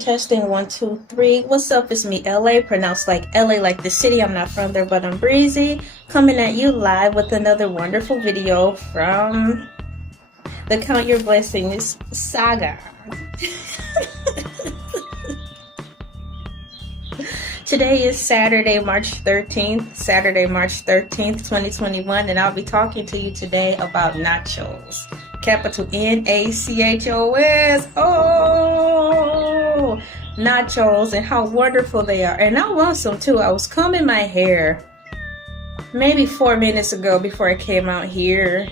Testing 1 2 3. What's up? It's me, LA, pronounced like LA, like the city. I'm not from there, but I'm breezy. Coming at you live with another wonderful video from the Count Your Blessings saga. Today is Saturday, March 13th, 2021, and I'll be talking to you today about nachos. Capital N-A-C-H-O-S. Oh, nachos and how wonderful they are. And I want some too. I was combing my hair maybe 4 minutes ago before I came out here.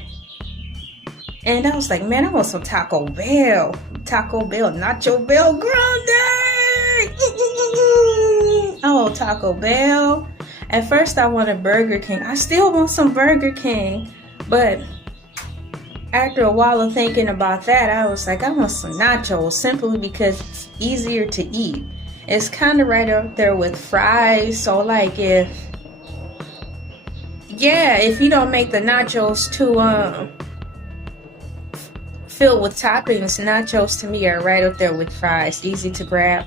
And I was like, man, I want some Taco Bell. Taco Bell, Nacho Bell Grande. Oh, Taco Bell. At first I wanted Burger King. I still want some Burger King. But after a while of thinking about that, I was like, I want some nachos simply because it's easier to eat. It's kind of right up there with fries. So like if you don't make the nachos too filled with toppings, nachos to me are right up there with fries. Easy to grab.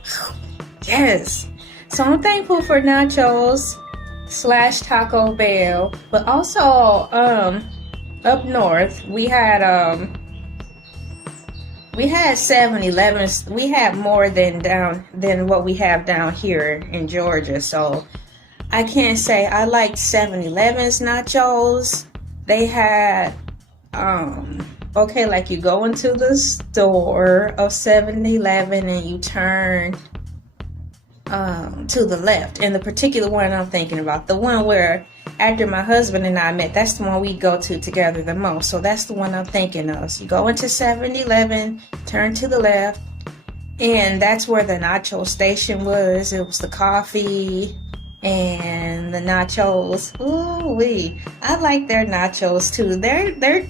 Yes. So I'm thankful for nachos / Taco Bell, but also up north we had 7-Elevens. We had more than what we have down here in Georgia. So I can't say I liked 7-Eleven's nachos. They had okay, like you go into the store of 7-Eleven and you turn to the left, and the particular one I'm thinking about, the one where after my husband and I met, that's the one we go to together the most. So that's the one I'm thinking of. So you go into 7-Eleven, turn to the left, and that's where the nacho station was. It was the coffee and the nachos. Ooh wee. I like their nachos too. They're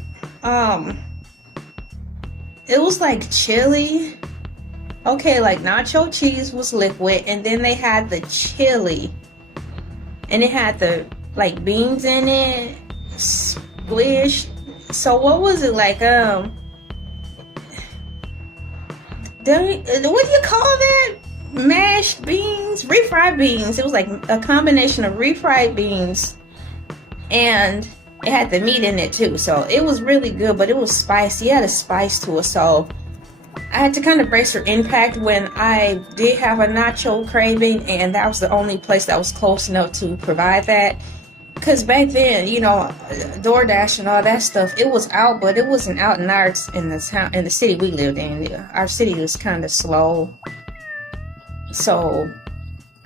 it was like chili. Okay, like nacho cheese was liquid, and then they had the chili, and it had the like beans in it, squished. So what was it like? What do you call that? Mashed beans, refried beans. It was like a combination of refried beans, and it had the meat in it too. So it was really good, but it was spicy. It had a spice to it. So I had to kind of brace for impact when I did have a nacho craving, and that was the only place that was close enough to provide that. Because back then, you know, DoorDash and all that stuff, it was out, but it wasn't out in the city we lived in. Our city was kind of slow, so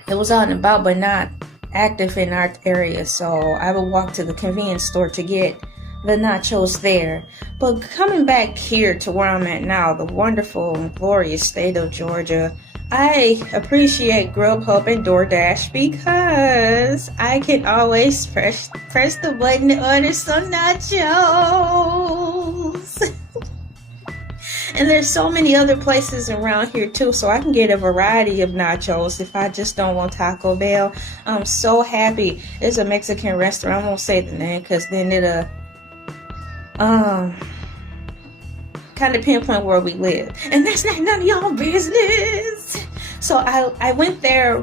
it was out and about, but not active in our area. So I would walk to the convenience store to get the nachos there. But coming back here to where I'm at now, the wonderful and glorious state of Georgia, I appreciate Grubhub and DoorDash because I can always press the button to order some nachos. And there's so many other places around here too, so I can get a variety of nachos if I just don't want Taco Bell. I'm so happy. There's a Mexican restaurant. I won't say the name because then it'll kind of pinpoint where we live, and that's not none of y'all business. So I went there.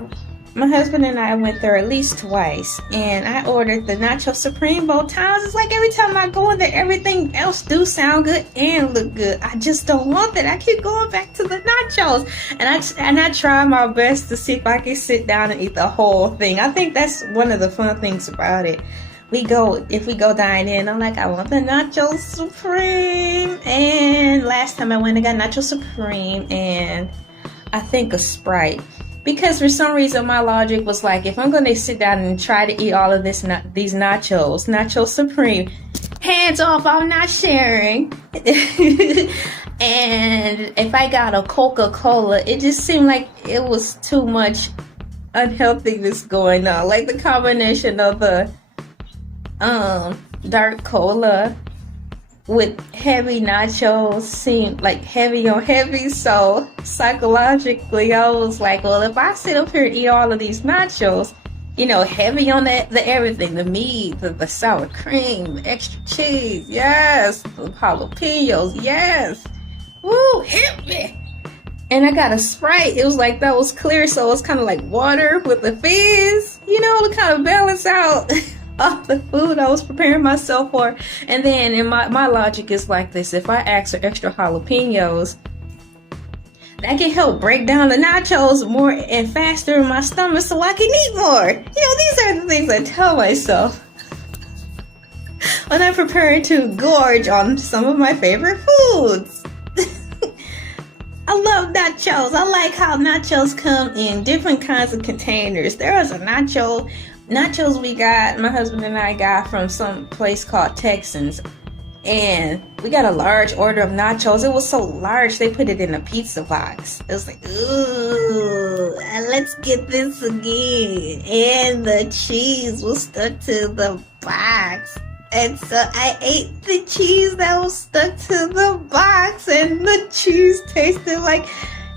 My husband and I went there at least twice, and I ordered the Nacho Supreme both times. It's like every time I go in there, everything else do sound good and look good. I just don't want that. I keep going back to the nachos, and I try my best to see if I can sit down and eat the whole thing. I think that's one of the fun things about it. If we go dine in, I'm like, I want the Nacho Supreme. And last time I went, I got Nacho Supreme and I think a Sprite. Because for some reason my logic was like, if I'm going to sit down and try to eat all of these nachos, Nacho Supreme, hands off, I'm not sharing. And if I got a Coca-Cola, it just seemed like it was too much unhealthiness going on. Like the combination of the dark cola with heavy nachos seemed like heavy on heavy. So psychologically I was like, well, if I sit up here and eat all of these nachos, heavy on the everything, the meat, the sour cream, the extra cheese, yes, the jalapenos, yes. Woo, hit me. And I got a Sprite. It was like that was clear, so it's kind of like water with the fizz, to kind of balance out all the food I was preparing myself for. And then in my logic is like this: if I ask for extra jalapenos, that can help break down the nachos more and faster in my stomach so I can eat more. These are the things I tell myself when I'm preparing to gorge on some of my favorite foods. I love nachos. I like how nachos come in different kinds of containers. There was a nachos we got, my husband and I got from some place called Texans. And we got a large order of nachos. It was so large, they put it in a pizza box. It was like, ooh, let's get this again. And the cheese was stuck to the box. And so I ate the cheese that was stuck to the box, and the cheese tasted like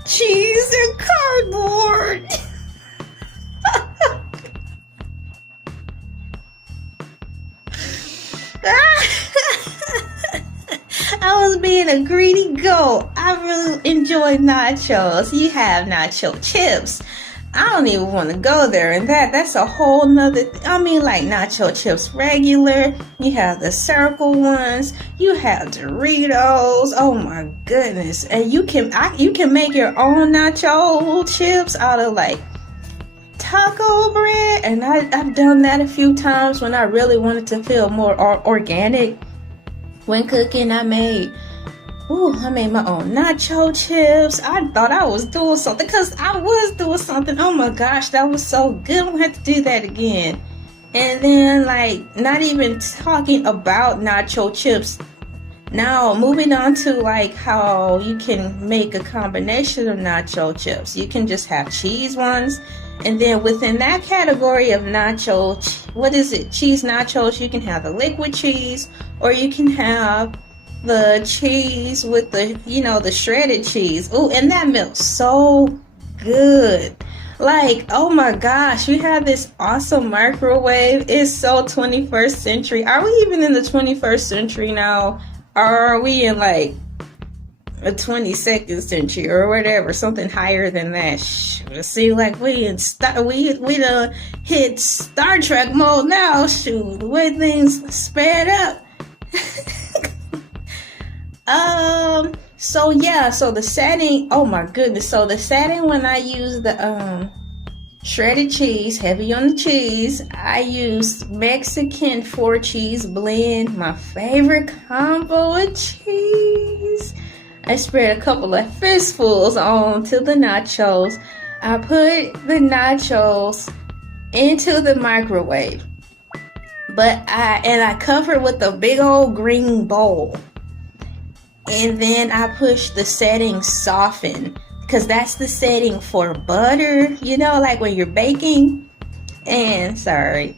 cheese and cardboard. I was being a greedy goat. I really enjoy nachos. You have nacho chips. I don't even want to go there, and that's a whole nother like nacho chips regular, you have the circle ones, you have Doritos. Oh my goodness. And you can make your own nacho chips out of like taco bread, and I've done that a few times when I really wanted to feel more organic when cooking. I made my own nacho chips. I thought I was doing something, because I was doing something. Oh my gosh, that was so good. I'm gonna have to do that again. And then, like, not even talking about nacho chips. Now, moving on to like how you can make a combination of nacho chips. You can just have cheese ones, and then within that category of cheese nachos, you can have the liquid cheese, or you can have the cheese with the shredded cheese. Ooh, and that melts so good. Like, oh my gosh, we have this awesome microwave. It's so 21st century. Are we even in the 21st century now? Or are we in like a 22nd century or whatever, something higher than that? See, like we done hit Star Trek mode now. Shoot, the way things sped up. So the setting, oh my goodness. So the setting, when I use the shredded cheese, heavy on the cheese, I use Mexican 4-cheese blend, my favorite combo of cheese. I spread a couple of fistfuls onto the nachos. I put the nachos into the microwave, but I cover with a big old green bowl. And then I push the setting soften, because that's the setting for butter, like when you're baking. And so I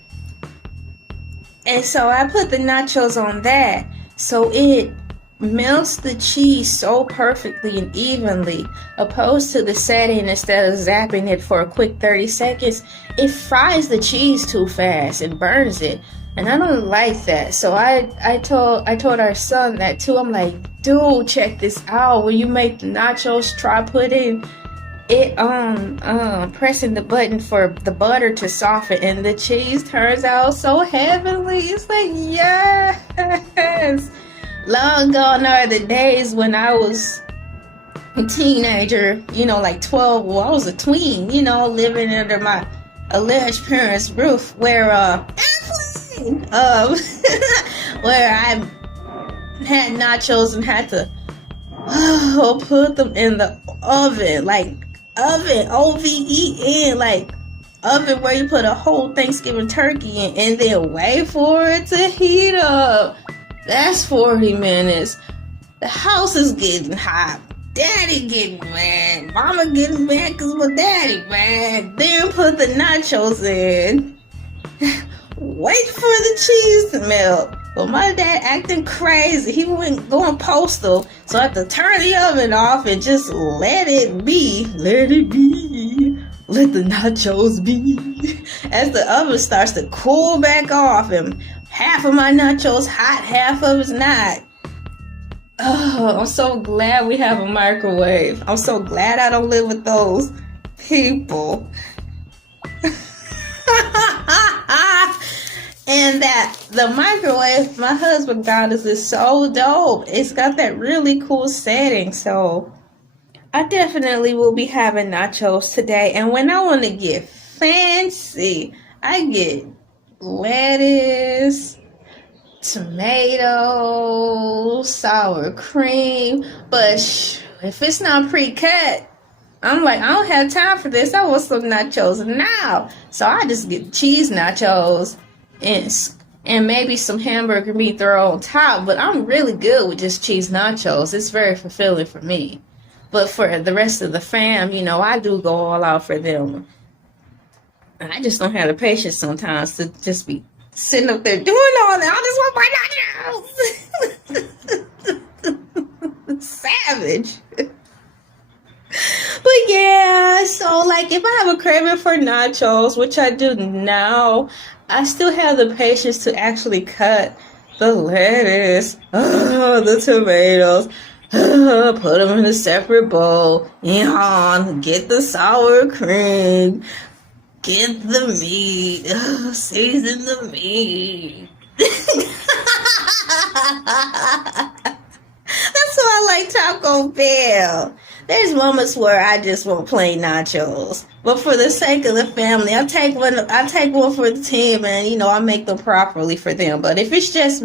put the nachos on that, so it melts the cheese so perfectly and evenly, opposed to the setting. Instead of zapping it for a quick 30 seconds, it fries the cheese too fast and burns it. And I don't like that. So I told our son that too. I'm like, dude, check this out. When you make the nachos, try putting it pressing the button for the butter to soften, and the cheese turns out so heavenly. It's like, yes. Long gone are the days when I was a teenager, like 12. Well, I was a tween, living under my alleged parents' roof, where where I had nachos and had to put them in the oven, like oven, OVEN, like oven where you put a whole Thanksgiving turkey in, and then wait for it to heat up. That's 40 minutes. The house is getting hot. Daddy getting mad. Mama getting mad because my daddy mad. Then put the nachos in. Wait for the cheese to melt. But my dad acting crazy. He went going postal. So I had to turn the oven off and just let it be. Let it be. let the nachos be. As the oven starts to cool back off and half of my nachos hot, half of it's not. Oh, I'm so glad we have a microwave. I'm so glad I don't live with those people. And that the microwave my husband got us is so dope. It's got that really cool setting. So I definitely will be having nachos today. And when I want to get fancy, I get lettuce, tomato, sour cream. But if it's not pre-cut, I'm like, I don't have time for this. I want some nachos now. So I just get cheese nachos and maybe some hamburger meat thrown on top. But I'm really good with just cheese nachos. It's very fulfilling for me. But for the rest of the fam, you know, I do go all out for them. I just don't have the patience sometimes to just be sitting up there doing all that. I just want my nachos. Savage. But yeah, so like if I have a craving for nachos, which I do now, I still have the patience to actually cut the lettuce, the tomatoes, put them in a separate bowl, get the sour cream, get the meat, season the meat. That's why I like Taco Bell. There's moments where I just want plain nachos, but for the sake of the family, I take one for the team, and you know I make them properly for them. But if it's just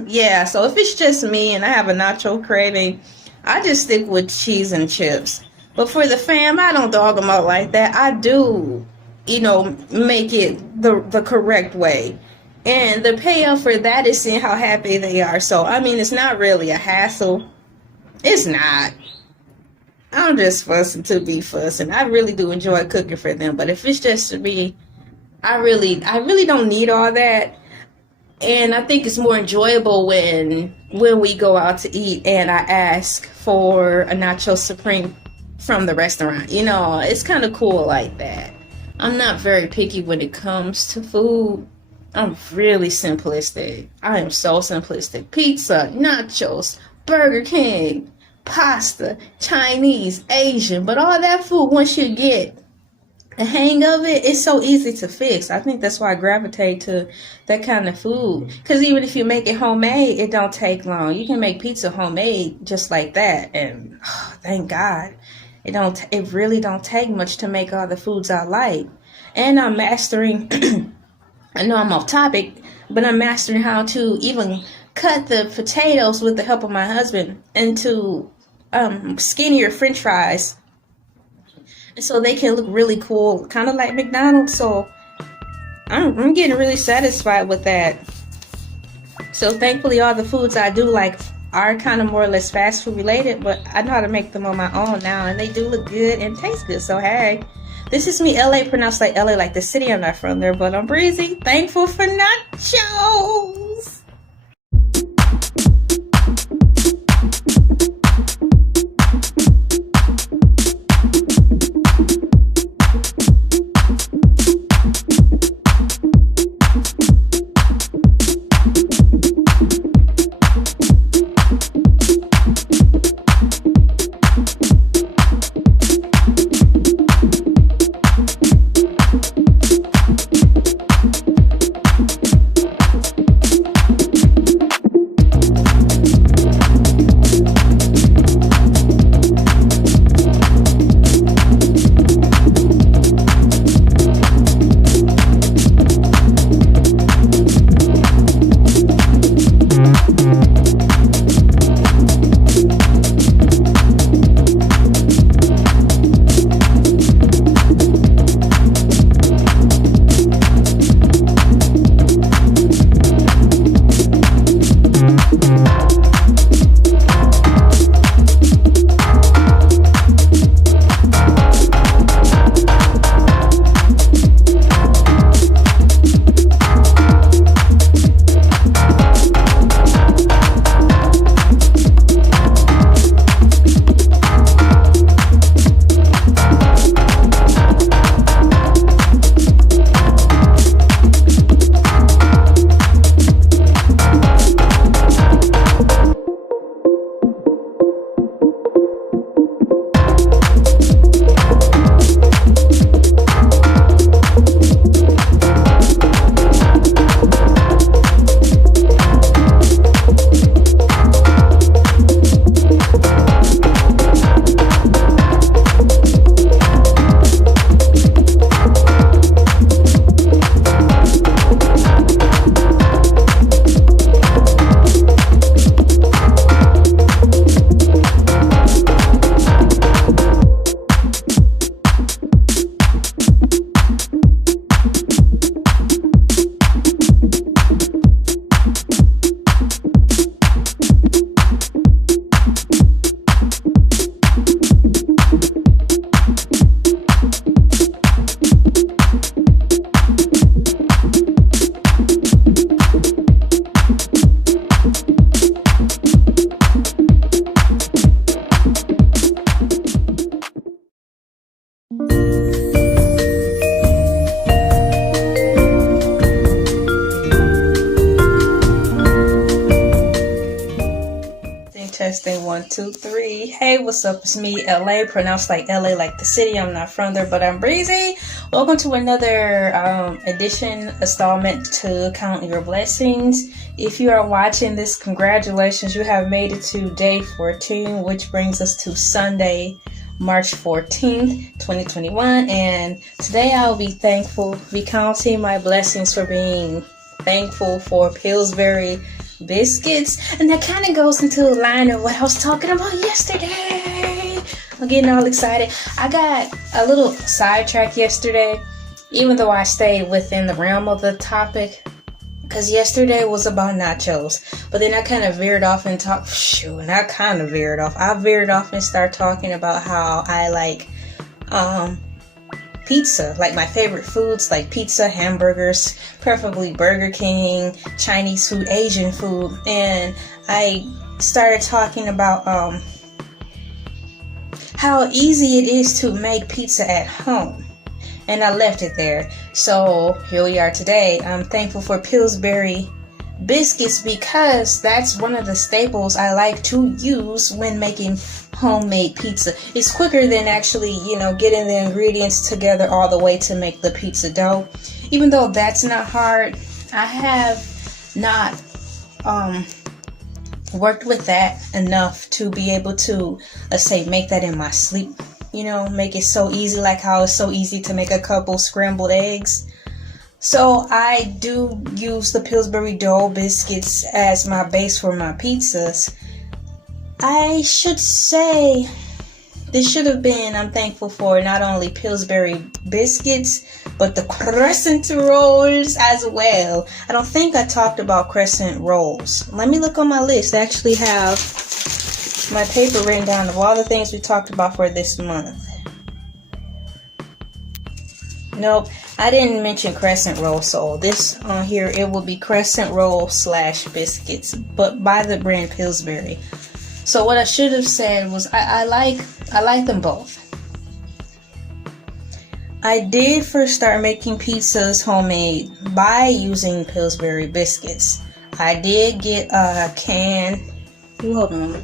so if it's just me and I have a nacho craving, I just stick with cheese and chips. But for the fam, I don't dog them out like that. I do, you know, make it the correct way. And the payoff for that is seeing how happy they are. So, I mean, it's not really a hassle. It's not. I'm just fussing to be fussing. I really do enjoy cooking for them. But if it's just me, I really don't need all that. And I think it's more enjoyable when we go out to eat and I ask for a nacho supreme from the restaurant. You know, it's kind of cool like that. I'm not very picky when it comes to food. I'm really simplistic. I am so simplistic. Pizza, nachos, Burger King, pasta, Chinese, Asian. But all that food, once you get the hang of it, it's so easy to fix. I think that's why I gravitate to that kind of food. Because even if you make it homemade, it don't take long. You can make pizza homemade just like that. And thank God. It really don't take much to make all the foods I like. And I'm mastering, I know I'm off topic, but I'm mastering how to even cut the potatoes with the help of my husband into skinnier French fries. And so they can look really cool, kind of like McDonald's. So I'm getting really satisfied with that. So thankfully all the foods I do like are kind of more or less fast food related, but I know how to make them on my own now, and they do look good and taste good. So hey, this is me, LA, pronounced like LA, like the city. I'm not from there, but I'm breezy. Thankful for nachos. 1, 2, 3. Hey, what's up? It's me, Elay, pronounced like LA, like the city. I'm not from there, but I'm breezy. Welcome to another installment to Count Your Blessings. If you are watching this, congratulations. You have made it to day 14, which brings us to Sunday, March 14th, 2021. And today I'll be counting my blessings for being thankful for Pillsbury biscuits, and that kind of goes into the line of what I was talking about yesterday. I'm getting all excited. I got a little sidetracked yesterday, even though I stayed within the realm of the topic, because yesterday was about nachos, but then I kind of veered off and I veered off and started talking about how I like pizza, like my favorite foods like pizza, hamburgers, preferably Burger King, Chinese food, Asian food. And I started talking about how easy it is to make pizza at home, and I left it there. So here we are today. I'm thankful for Pillsbury biscuits because that's one of the staples I like to use when making homemade pizza. It's quicker than actually, getting the ingredients together all the way to make the pizza dough. Even though that's not hard, I have not worked with that enough to be able to, let's say, make that in my sleep. Make it so easy, like how it's so easy to make a couple scrambled eggs. So I do use the Pillsbury dough biscuits as my base for my pizzas. I should say this should have been, I'm thankful for not only Pillsbury biscuits, but the crescent rolls as well. I don't think I talked about crescent rolls. Let me look on my list. I actually have my paper written down of all the things we talked about for this month. Nope, I didn't mention crescent roll, so this on here, it will be crescent roll / biscuits, but by the brand Pillsbury. So what I should have said was I like them both. I did first start making pizzas homemade by using Pillsbury biscuits. I did get a can. Hold on.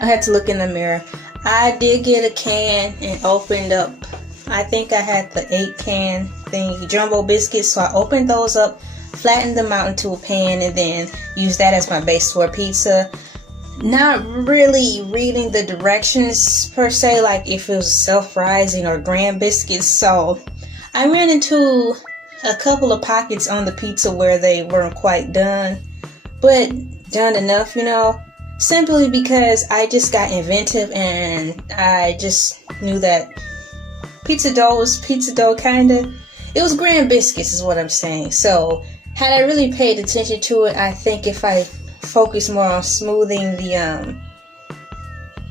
I had to look in the mirror. I did get a can and opened up, I think I had the 8-can thing, jumbo biscuits. So I opened those up, flattened them out into a pan, and then used that as my base for pizza. Not really reading the directions per se, like if it was self-rising or graham biscuits. So I ran into a couple of pockets on the pizza where they weren't quite done, but done enough, simply because I just got inventive and I just knew that pizza dough was pizza dough, kinda. It was graham biscuits is what I'm saying. So had I really paid attention to it, I think if I focused more on smoothing the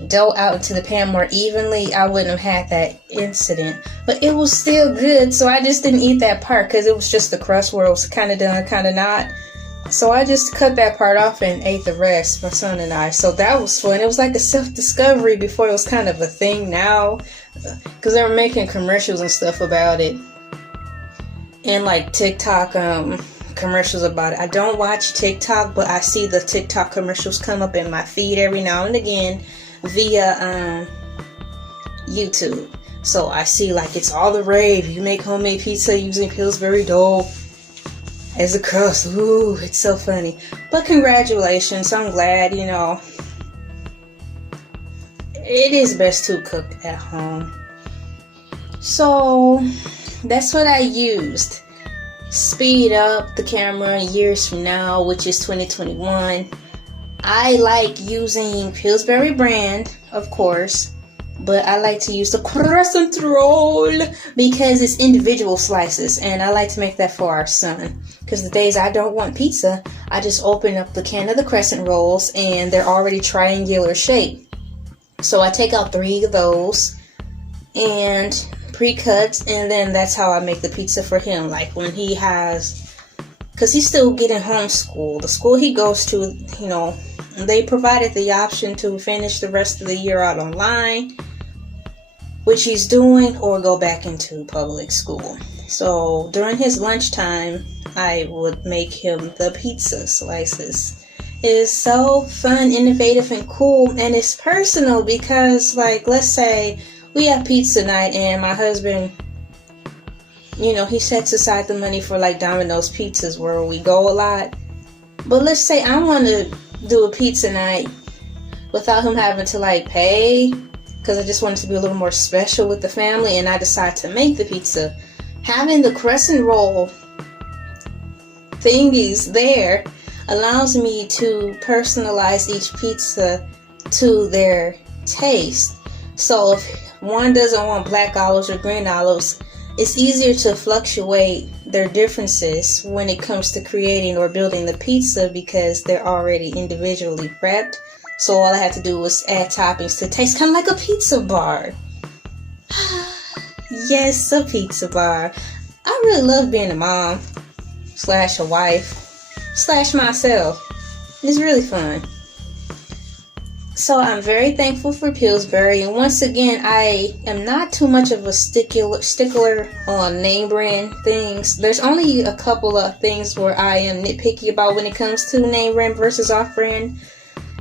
dough out into the pan more evenly, I wouldn't have had that incident. But it was still good, so I just didn't eat that part because it was just the crust where it was kind of done, kind of not. So I just cut that part off and ate the rest, my son and I. So that was fun. It was like a self-discovery before it was kind of a thing now, because they were making commercials and stuff about it, and like TikTok commercials about it. I don't watch TikTok, but I see the TikTok commercials come up in my feed every now and again via YouTube. So I see like it's all the rave. You make homemade pizza using Pillsbury dough as a crust. Ooh, it's so funny. But congratulations. I'm glad, it is best to cook at home. So that's what I used. Speed up the camera years from now, which is 2021. I like using Pillsbury brand, of course, but I like to use the crescent roll because it's individual slices, and I like to make that for our son. Because the days I don't want pizza, I just open up the can of the crescent rolls and they're already triangular shape. So I take out 3 of those and pre-cut, and then that's how I make the pizza for him. Like when he has, because he's still getting homeschooled. The school he goes to, they provided the option to finish the rest of the year out online, which he's doing, or go back into public school. So during his lunchtime, I would make him the pizza slices. is so fun, innovative, and cool, and it's personal because, like, let's say we have pizza night and my husband, you know, he sets aside the money for like Domino's pizzas where we go a lot. But let's say I want to do a pizza night without him having to like pay, because I just want it to be a little more special with the family, and I decide to make the pizza. Having the crescent roll thingies there allows me to personalize each pizza to their taste. So if one doesn't want black olives or green olives, it's easier to fluctuate their differences when it comes to creating or building the pizza because they're already individually prepped. So all I have to do is add toppings to taste kind of like a pizza bar. Yes, a pizza bar. I really love being a mom / a wife / myself. It's really fun. So I'm very thankful for Pillsbury, and once again, I am not too much of a stickler on name brand things. There's only a couple of things where I am nitpicky about when it comes to name brand versus off brand,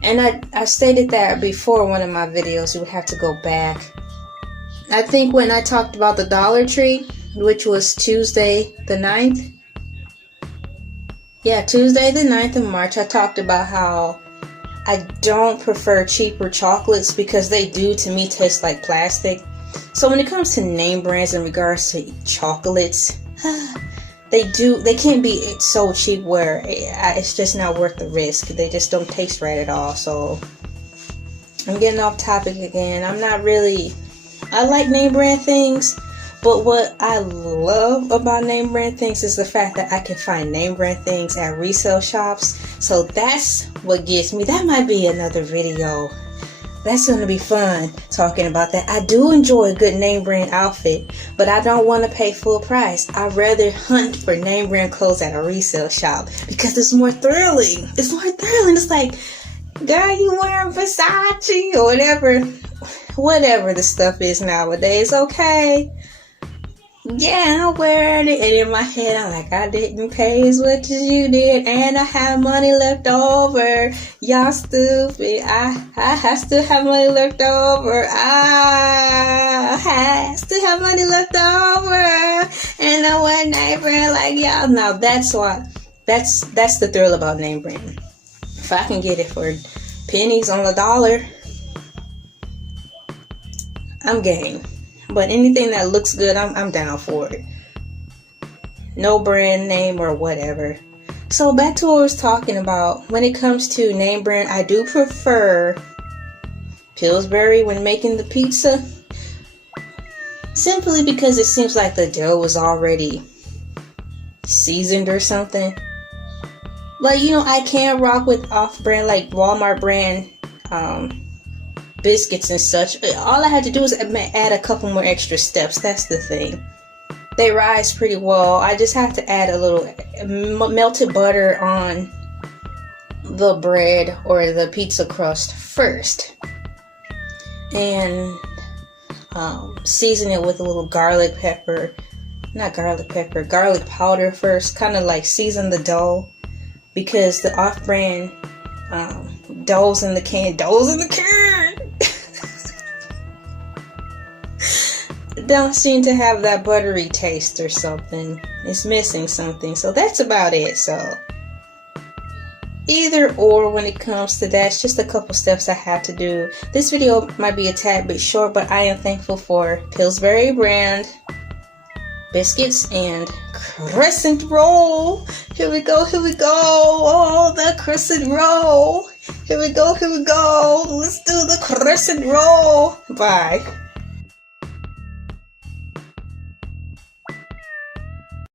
and I stated that before one of my videos. You would have to go back. I think when I talked about the Dollar Tree, which was Tuesday the 9th. Yeah, Tuesday the 9th of March, I talked about how I don't prefer cheaper chocolates because they do, to me, taste like plastic. So when it comes to name brands in regards to chocolates, they can't be so cheap where it's just not worth the risk. They just don't taste right at all. So I'm getting off topic again. I like name brand things, but what I love about name brand things is the fact that I can find name brand things at resale shops. So that's what gets me. That might be another video. That's going to be fun talking about that. I do enjoy a good name brand outfit, but I don't want to pay full price. I'd rather hunt for name brand clothes at a resale shop because it's more thrilling. It's more thrilling. It's like, girl, you wearing Versace or whatever the stuff is nowadays. Okay. Yeah, I'm wearing it, and in my head I'm like, I didn't pay as much as you did, and I have money left over. Y'all stupid. I still have money left over. I still have money left over, and I wear name brand like y'all. Now that's the thrill about name brand. If I can get it for pennies on the dollar, I'm game. But anything that looks good, I'm down for it. No brand name or whatever. So back to what I was talking about. When it comes to name brand, I do prefer Pillsbury when making the pizza. Simply because it seems like the dough was already seasoned or something. But you know, I can rock with off-brand like Walmart brand biscuits and such. All I had to do is add a couple more extra steps. That's the thing. They rise pretty well. I just have to add a little melted butter on the bread or the pizza crust first, and season it with a little garlic powder first. Kind of like season the dough, because the off-brand doughs in the can don't seem to have that buttery taste or something. It's missing something. So that's about it. So either or when it comes to that, it's just a couple steps I have to do. This video might be a tad bit short, but I am thankful for Pillsbury brand biscuits and crescent roll. Here we go. Oh, the crescent roll. Here we go. Let's do the crescent roll. Bye.